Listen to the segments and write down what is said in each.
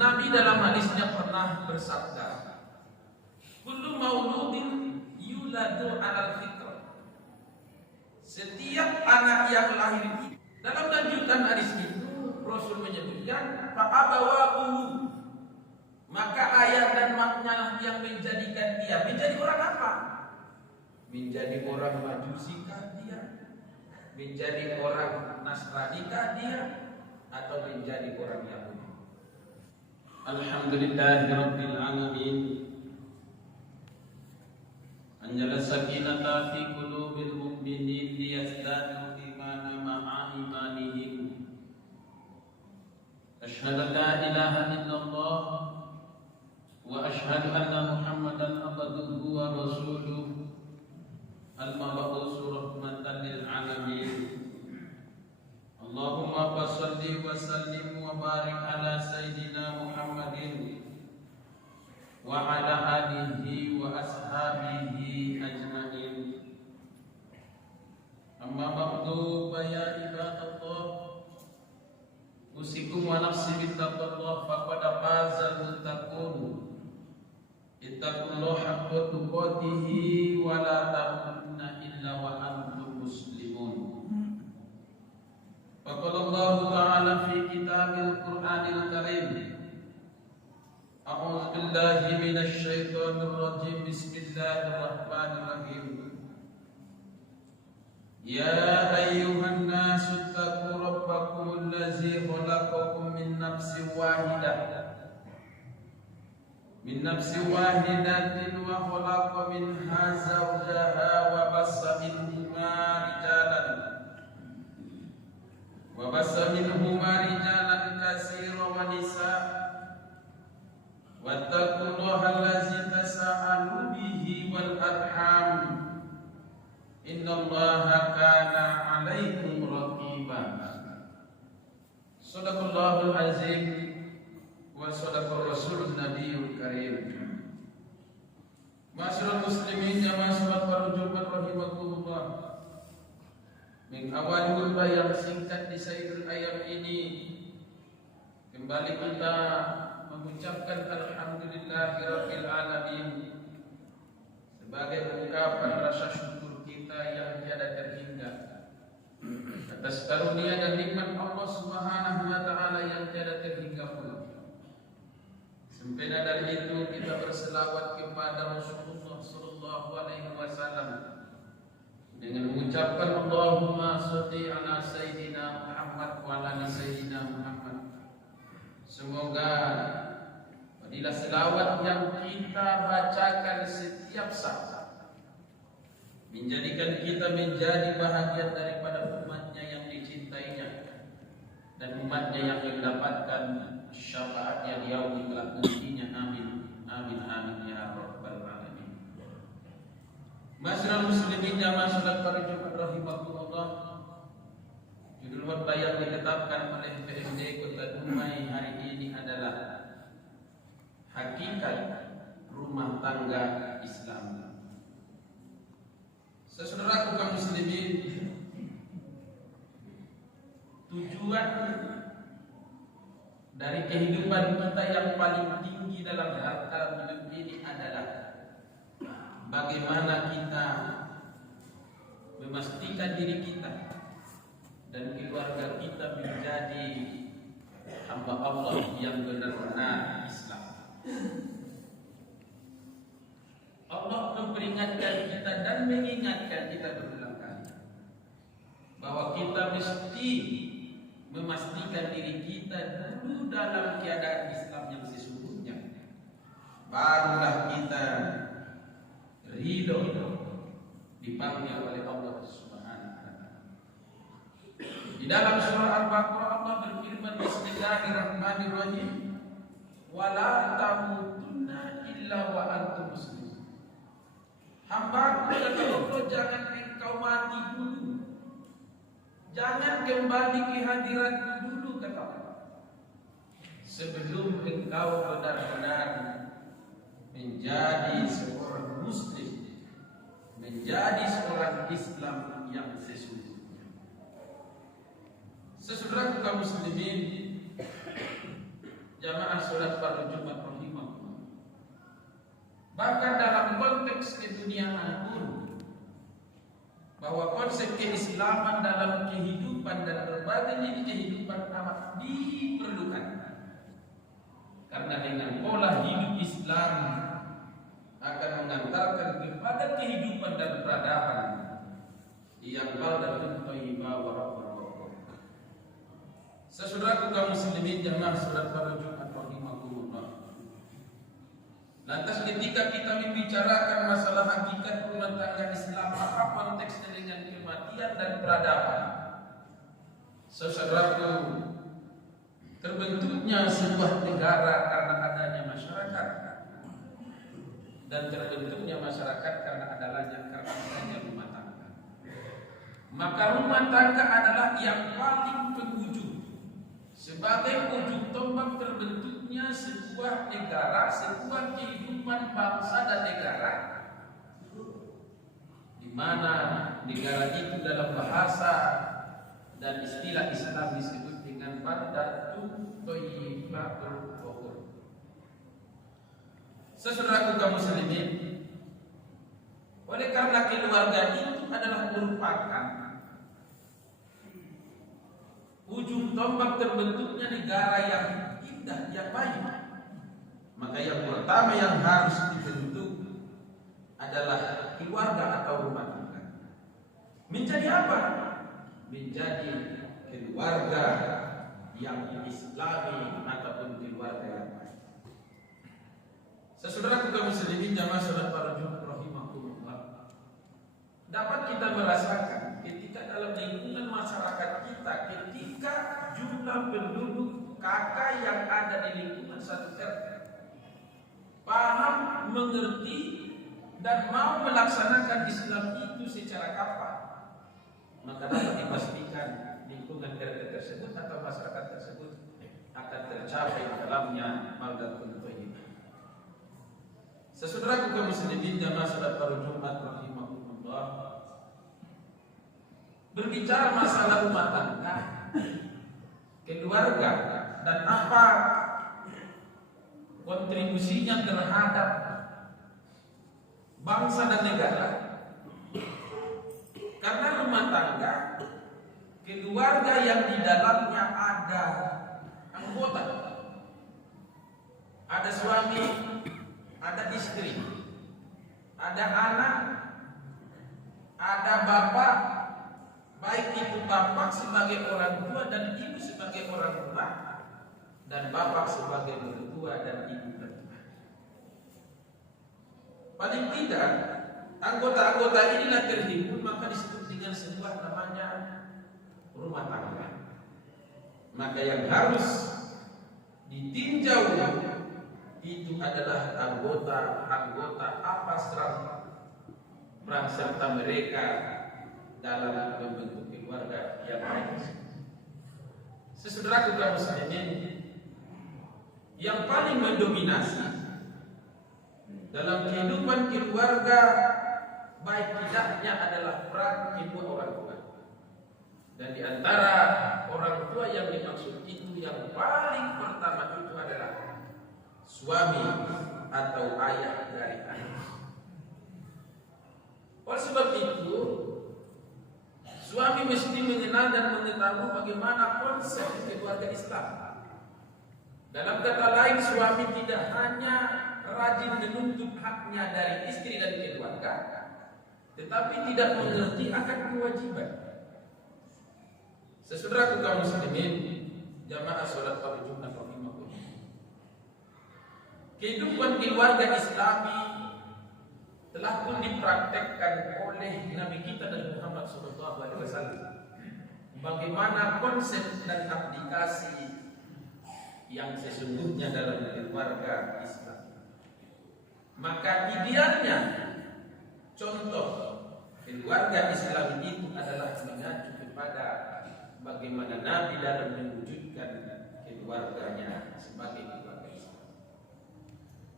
Nabi dalam hadisnya pernah bersabda, kullu mauludin yuladu alal fitrah. Setiap anak yang lahir, dalam lanjutan hadis itu Rasul menyebutkan fa'abawahu, maka ayah dan maknya yang menjadikan dia menjadi orang apa? Menjadi orang Majusi kah dia? Menjadi orang Nasrani kah dia? Atau menjadi orang Yahudi? Alhamdulillahirabbil alamin. Anjala sakinata fi qulubil mu'minin liyazdadu imanan ma'a imanihim. Asyhadu an la ilaha illallah wa asyhadu anna Muhammadan abduhu wa rasuluh al-mab'uts rahmatan lil alamin. Allahumma shalli wa sallim wa barik ala sayyidina Muhammadin wa ala alihi wa ashabihi ajma'in. Amma ba'du, ya ibadallah, usikum wa nafsi bittaqwallah faqad fazal muttaqun. Ittaqullaha haqqa tuqatih wa la tamutunna illa wa antum muslimun. Faqala Allah Ta'ala fi kitabil Qur'anil Karim, a'udzu billahi minasy syaithanir rajim. Bismillahirrahmanirrahim. Ya ayyuhan nasu taqu rabbakumul ladzi khalaqakum min nafsin wahidatin wa khalaqa minha zawjaha wa bassa minhuma rijalan katsiran wa nisaa wattaqullaha allazi tasaaluna bihi wal arham innallaha kana 'alaikum raqiba. Shadaqallahul azim wa shadaqar rasulun nabiyul karim. Ma'asyiral muslimin jamaah salat Jumat rahimakumullah. Min awal khutbah yang singkat di sayyidul ayam ini, kembali kita mengucapkan alhamdulillahirabbil alamin sebagai ungkapan rasa syukur kita yang tiada terhingga atas karunia dan nikmat Allah Subhanahu wa taala yang tiada terhingga pula. Sempena dari itu kita berselawat kepada Rasulullah sallallahu alaihi wasallam dengan mengucapkan Allahumma sholli ala sayyidina Muhammad wa ala sayyidina Muhammad. Semoga fadilah selawat yang kita bacakan setiap saat menjadikan kita menjadi bahagian daripada umatnya yang dicintainya dan umatnya yang mendapatkan syafaatnya di yaumil kelak nantinya. Amin amin amin ya rabbal alamin. Masyaallah muslimin jamaah salat Jumat rahimakumullah. Judul khutbah yang ditetapkan oleh PMD Kota Dumai hari ini adalah hakikat rumah tangga Islam. Saudaraku kaum muslimin, tujuan dari kehidupan kita yang paling tinggi dalam harta hidup ini adalah bagaimana kita memastikan diri kita dan keluarga kita menjadi hamba Allah yang benar-benar Islam. Allah memperingatkan kita dan mengingatkan kita berulang kali bahwa kita mesti memastikan diri kita dulu dalam keadaan Islam yang sesungguhnya, barulah kita ridho dipanggil oleh Allah Subhanahu wa taala. Di dalam surah Al-Baqarah Allah berfirman, Bismillahirrahmanirrahim, wa la tamutunna illa wa antum muslimun. Hamba-Ku kata Allah, jangan engkau mati dulu, jangan kembali ke hadirat-Ku dulu kata Allah, sebelum engkau benar-benar menjadi seorang muslim, menjadi seorang Islam yang sesungguhnya. Saudaraku kaum muslimin, jamaah sholat pada Jumat rahimahullah. Bahkan dalam konteks keduniaan pun, bahwa konsep keislaman dalam kehidupan dan berbagai lini kehidupan amat diperlukan. Karena dengan pola hidup Islam akan mengantarkan kepada kehidupan dan peradaban yang baldatun thayyibah wa rabbul. Saudaraku kaum muslimin jamaah salat pada Jumat rahimahullah. Lantas ketika kita membicarakan masalah hakikat rumah tangga Islam, apa konteksnya dengan kematian dan peradaban? Saudaraku, terbentuknya sebuah negara karena adanya masyarakat, dan terbentuknya masyarakat karena adanya rumah tangga. Maka rumah tangga adalah yang paling penghujung. Sebagai ujung tombak terbentuknya sebuah negara, sebuah kehidupan bangsa dan negara, di mana negara itu dalam bahasa dan istilah Islam disebut dengan baldatun thayyibatul tahur. Saudaraku kaum muslimin, oleh karena keluarga itu adalah merupakan ujung tombak terbentuknya negara yang indah, yang baik, maka yang pertama yang harus dibentuk adalah keluarga atau rumah tangga. Menjadi apa? Menjadi keluarga yang Islami ataupun keluarga yang baik. Saudaraku kaum muslimin jamaah salat pada Jumat rahimahullah, dapat kita merasakan ketika dalam lingkungan masyarakat kita, ketika jumlah penduduk kakak yang ada di lingkungan satu RT paham, mengerti, dan mau melaksanakan Islam itu secara kafah, maka dapat dipastikan lingkungan RT tersebut atau masyarakat tersebut akan tercapai dalamnya baldatun thayyibah. Saudaraku kaum muslimin jamaah salat pada Jumat rahimahullah, berbicara masalah rumah tangga, keluarga, dan apa kontribusinya terhadap bangsa dan negara. Karena rumah tangga, keluarga yang di dalamnya ada anggota, ada suami, ada istri, ada anak, ada bapak, baik itu bapak sebagai orang tua dan ibu sebagai orang tua, dan bapak sebagai mertua dan ibu mertua. Paling tidak anggota-anggota inilah terhimpun, maka disebut dengan sebuah namanya rumah tangga. Maka yang harus ditinjau itu adalah anggota apa peran serta mereka dalam membentuk keluarga yang baik. Saudaraku kaum muslimin, yang paling mendominasi dalam kehidupan keluarga baik tidaknya adalah peran kedua orang tua. Dan di antara orang tua yang dimaksud itu yang paling pertama itu adalah suami atau ayah dari anak. Oleh sebab itu, suami mesti mengenal dan mengetahui bagaimana konsep keluarga Islam. Dalam kata lain, suami tidak hanya rajin menuntut haknya dari istri dan keluarga, tetapi tidak mengerti akan kewajiban. Saudaraku kaum muslimin jamaah salat pada Jumat rahimahullah, kehidupan keluarga Islami telah pun dipraktekkan oleh Nabi kita dan Muhammad SAW. Bagaimana konsep dan aplikasi yang sesungguhnya dalam keluarga Islam. Maka idealnya contoh keluarga Islam itu adalah mengacu kepada bagaimana Nabi dalam mewujudkan keluarganya sebagai keluarga Islam.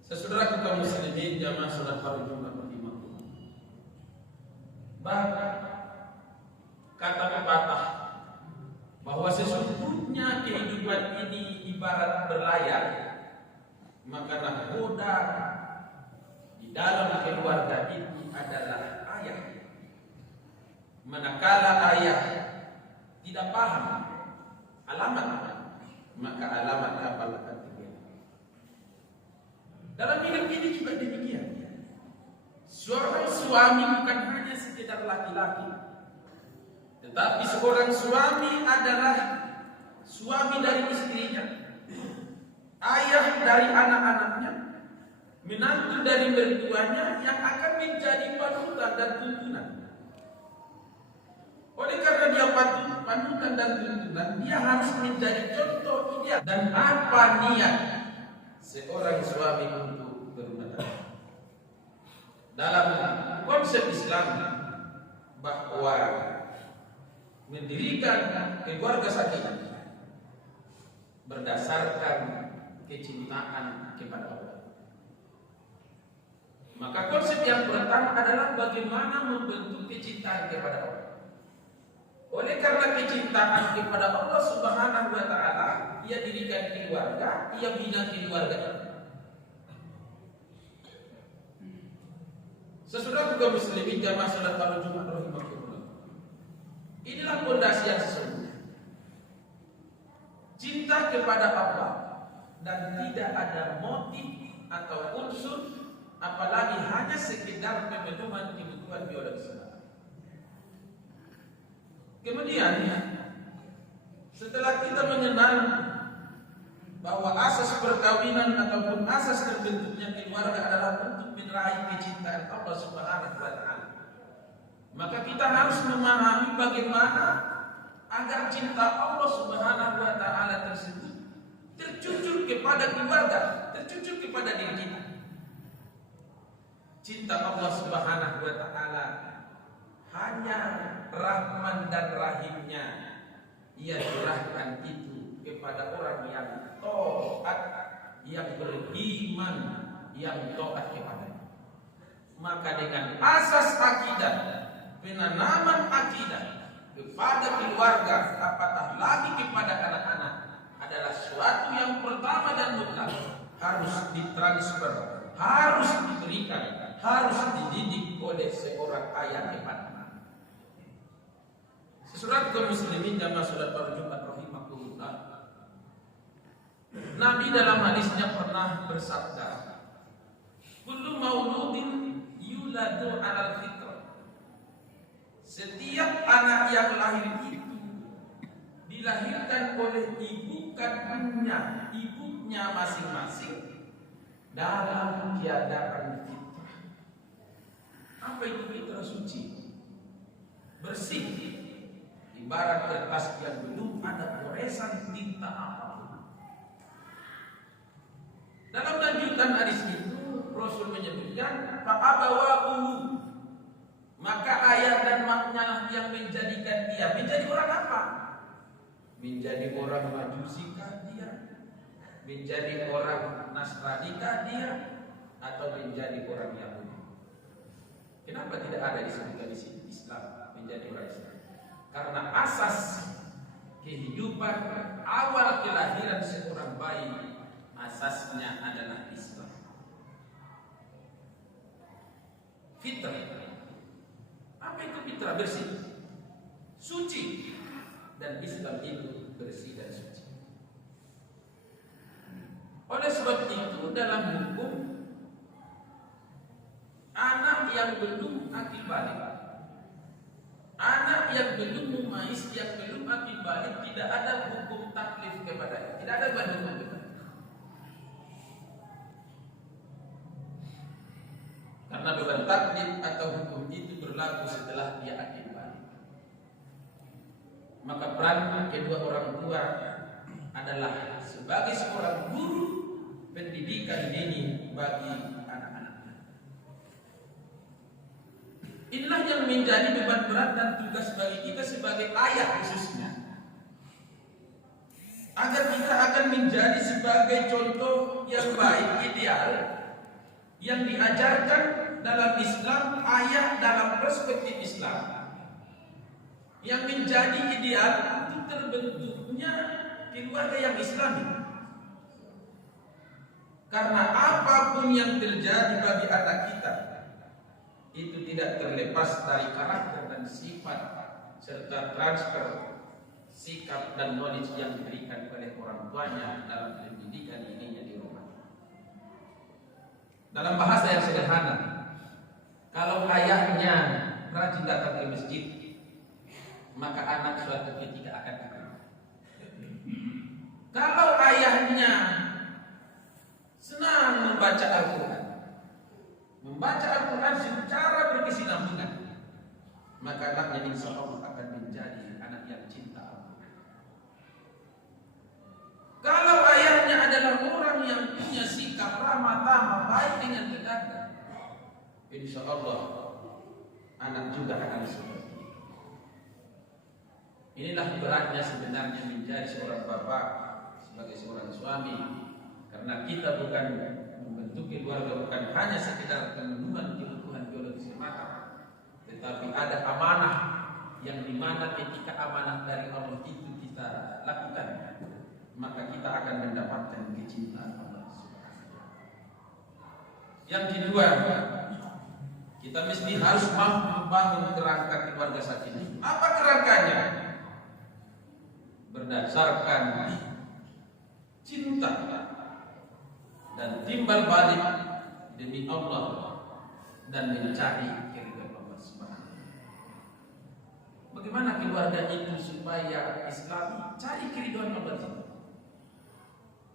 Saudaraku kaum muslimin jamaah salat pada Jumat rahimahullah, bahkan kata pepatah bahwa sesungguhnya sesungguhnya kehidupan ini ibarat berlayar, maka nahkoda di dalam keluarga itu adalah ayah. Manakala ayah tidak paham alamat, maka alamat apa akan terjadi. Dalam hidup ini juga demikian. Seorang suami bukan hanya sekedar laki-laki, tetapi seorang suami adalah suami dari istrinya, ayah dari anak-anaknya, menantu dari mertuanya yang akan menjadi panutan dan tuntunan. Oleh karena dia panutan dan tuntunan, dia harus menjadi contoh ideal. Dan apa niat seorang suami untuk berumah tangga? Dalam konsep Islam bahwa mendirikan keluarga sakinah berdasarkan kecintaan kepada Allah. Maka konsep yang pertama adalah bagaimana membentuk kecintaan kepada Allah. Oleh karena kecintaan kepada Allah Subhanahu wa taala, ia dirikan keluarga, ia bina keluarga. Sesudah kaum muslimin jamaah salat pada Jumat rahimakumullah. Inilah fondasi yang sesungguhnya. Cinta kepada Allah dan tidak ada motif atau unsur, apalagi hanya sekedar pemenuhan kebutuhan biologis. Kemudian setelah kita mengenal bahwa asas perkawinan ataupun asas terbentuknya keluarga adalah untuk meraih kecintaan Allah Subhanahu wa taala, maka kita harus memahami bagaimana agar cinta Allah Subhanahu wa taala tersebut tercucur kepada keluarga, tercucur kepada diri kita. Cinta Allah Subhanahu wa taala hanya Rahman dan Rahimnya, ia curahkan itu kepada orang yang taat, yang beriman, yang taat kepadanya. Maka dengan asas akidah, penanaman akidah kepada keluarga, apatah lagi kepada anak-anak, adalah suatu yang pertama dan mutlak harus ditransfer, harus diberikan, harus dididik oleh seorang ayah kepada anak. Surat kaum muslimin jamaah salat pada Jumat rahimakumullah. Nabi dalam hadisnya pernah bersabda, kullu mauludin yuladu 'alal fitrah. Setiap anak yang lahir itu dilahirkan oleh ibu kandungnya, ibunya masing-masing dalam keadaan fitrah. Apa itu fitrah? Suci, bersih, ibarat kertas yang belum ada goresan tinta apapun. Dalam lanjutan hadis itu Rasul menyebutkan fa'abawahu, maka ayah dan maknya yang menjadikan dia menjadi orang apa? Menjadi orang Majusi kah dia? Menjadi orang Nasrani kah dia? Atau menjadi orang Yahudi? Kenapa tidak ada disebutkan di sini Islam, menjadi orang Islam? Karena asas kehidupan awal kelahiran seorang bayi, asasnya adalah Islam. Fitrah. Apa itu fitrah? Bersih, suci, dan Islam itu bersih dan suci. Oleh sebab itu dalam hukum, anak yang belum akil balik, anak yang belum mumais, yang belum akil balik, tidak ada hukum taklif kepadanya, tidak ada bantuan kepadanya. Karena beban taklif atau hukum itu berlaku setelah dia akil balik. Maka peran kedua orang tua adalah sebagai seorang guru pendidikan dini bagi anak-anaknya. Inilah yang menjadi beban berat dan tugas bagi kita sebagai ayah khususnya, agar kita akan menjadi sebagai contoh yang baik, ideal, yang diajarkan dalam Islam, ayah dalam perspektif Islam, yang menjadi ideal untuk terbentuknya keluarga yang Islami. Karena apapun yang terjadi bagi anak kita itu tidak terlepas dari karakter dan sifat serta transfer sikap dan knowledge yang diberikan oleh orang tuanya dalam pendidikan dirinya di rumah. Dalam bahasa yang sederhana, kalau ayahnya rajin datang ke masjid, maka anak suatu ketika akan ikut. Kalau ayahnya senang membaca Al-Quran, secara berkesinambungan, maka anaknya insya Allah akan menjadi anak yang cinta Al-Quran. Kalau ayahnya adalah orang yang punya sikap ramah tamah baik dengan tetangga, insya Allah anak juga akan seperti itu. Inilah beratnya sebenarnya menjadi seorang bapak sebagai seorang suami, karena kita bukan membentuk keluarga bukan hanya sekedar pemenuhan kebutuhan biologis semata, tetapi ada amanah yang dimana ketika amanah dari Allah itu kita lakukan, maka kita akan mendapatkan kecintaan Allah Subhanahu. Yang kedua, kita mesti harus mampu membangun kerangka keluarga saat ini. Apa kerangkanya? Berdasarkan cinta dan timbal balik demi Allah dan mencari keridhaan Allah Subhanahu. Bagaimana keluarga itu supaya Islam cari keridhaan Allah?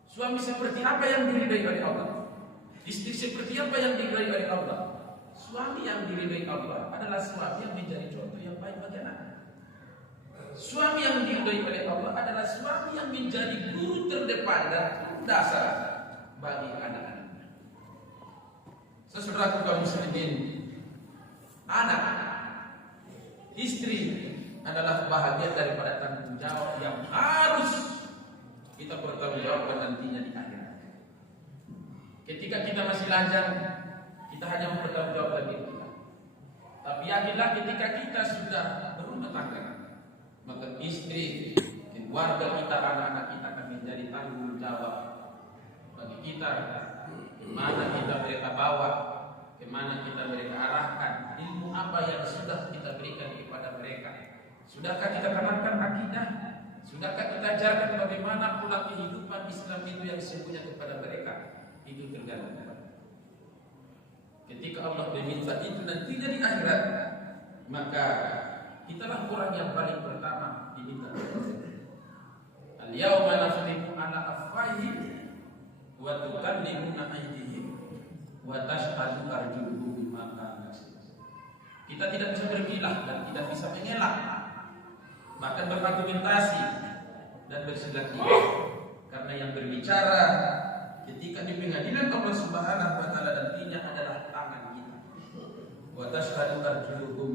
Suami seperti apa yang diridai oleh Allah? Istri seperti apa yang diridai oleh Allah? Suami yang diridai Allah adalah suami yang menjadi contoh yang baik bagi anak. Suami yang diridai oleh Allah adalah suami yang menjadi guru terdepan dan dasar bagi anak-anaknya. Saudaraku kaum muslimin, anak, istri adalah bahagian daripada tanggung jawab yang harus kita bertanggungjawabkan nantinya di akhirat. Ketika kita masih lajang, kita hanya mempertanggungjawabkan diri kita. Tapi yakinlah ketika kita sudah berumah tangga, maka istri, keluarga kita, anak-anak kita akan menjadi tanggung jawab bagi kita. Kemana kita mereka bawa, kemana kita mereka arahkan, ilmu apa yang sudah kita berikan kepada mereka. Sudahkah kita tanamkan akidah? Sudahkah kita ajarkan bagaimana pula kehidupan Islam itu yang sesungguhnya kepada mereka? Itu tergantung. Ketika Allah meminta itu nantinya di akhirat, maka italah orang yang paling pertama diminta. Al-yawma naftimu ala afwahihim wa tukallimuna aydihim wa tashhadu arjuluhum bima kanu yaksibun. Kita tidak bisa berkilah dan tidak bisa mengelak, bahkan berargumentasi dan bersilaturahmi, karena yang berbicara ketika di pengadilan Allah Subhanahu wa taala nantinya adalah tangan kita. Wa tashhadu arjuluhum,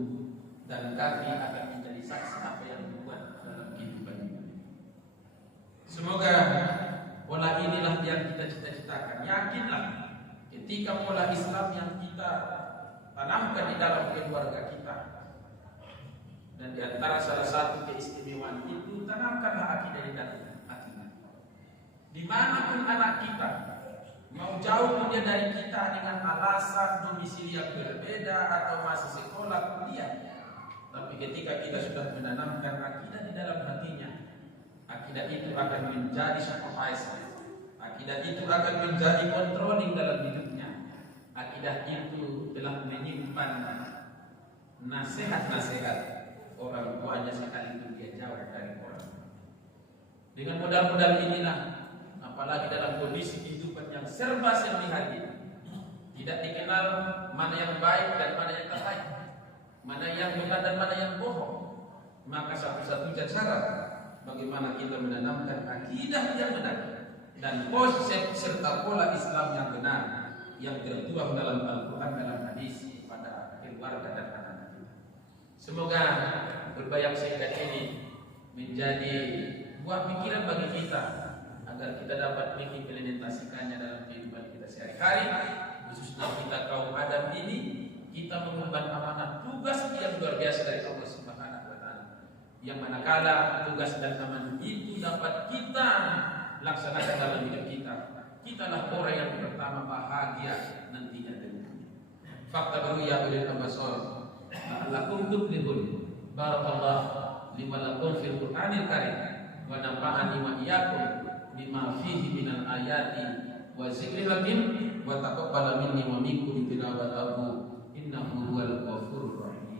dan kami akan menjadi saksi apa yang dibuat dalam kehidupan ini. Semoga pola inilah yang kita cita-citakan. Yakinlah ketika pola Islam yang kita tanamkan di dalam keluarga kita, dan di antara salah satu keistimewaan itu, tanamkanlah akidah di dalam hati. Dimanapun anak kita mau jauh dia dari kita dengan alasan domisili yang berbeda atau masih sekolah kuliah, tapi ketika kita sudah menanamkan akidah di dalam hatinya, akidah itu akan menjadi supervisor, akidah itu akan menjadi controlling dalam hidupnya. Akidah itu telah menyimpan nasihat-nasihat orang tuanya sekalipun dia jauh dari orang. Dengan modal-modal inilah, apalagi dalam kondisi kehidupan yang serba-serbi hari ini, tidak dikenal mana yang baik dan mana yang tak baik, mana yang benar dan mana yang bohong, maka satu-satunya cara bagaimana kita menanamkan akidah yang benar dan konsep serta pola Islam yang benar yang tertuang dalam Al-Quran, dalam hadis pada keluarga dan anak-anak kita. Semoga berbayang singkat ini menjadi buah pikiran bagi kita agar kita dapat mengimplementasikannya dalam kehidupan kita sehari-hari, khususnya kita kaum Adam ini. Kita mengemban amanah tugas yang luar biasa dari Allah Subhanahu wa taala. yang manakala tugas dan amanah itu dapat kita laksanakan dalam hidup kita, kitalah orang yang pertama bahagia nantinya dunia. Fakta baru ya ulil abasar la'allakum tuflihun. Barakallahu li wa lakum fil Qur'anil karim wa nafa'ani wa iyyakum bima fihi minal ayati wa zikril hakim wa taqabbal minni wa minkum tilawatahu innahu huwal ghafurur rahim.